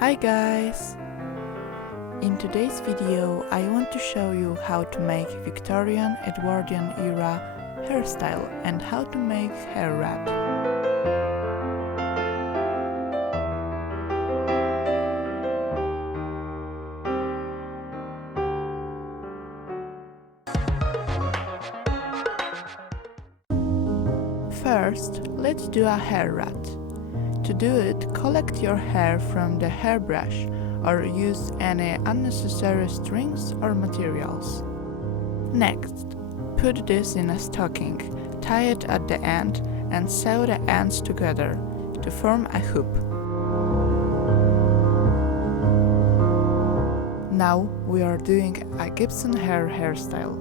Hi guys! In today's video I want to show you how to make Victorian-Edwardian era hairstyle and how to make hair wrap. First, let's do a hair wrap. To do it, collect your hair from the hairbrush or use any unnecessary strings or materials. Next, put this in a stocking, tie it at the end and sew the ends together to form a hoop. Now we are doing a Gibson hairstyle.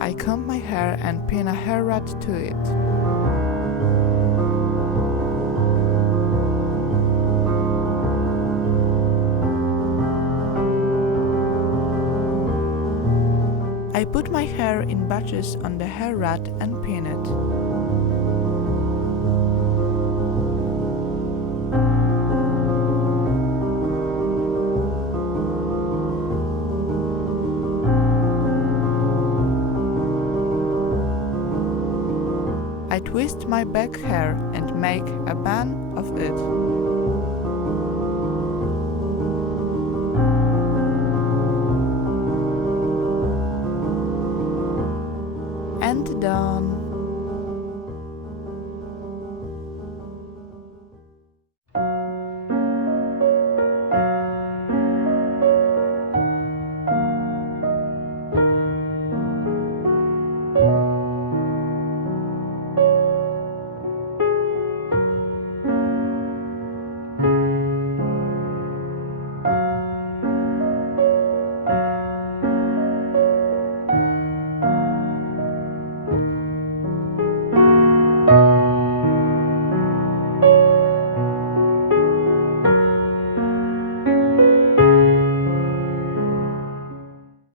I comb my hair and pin a hair wrap to it. I put my hair in batches on the hair wrap and pin it. I twist my back hair and make a bun of it. And done.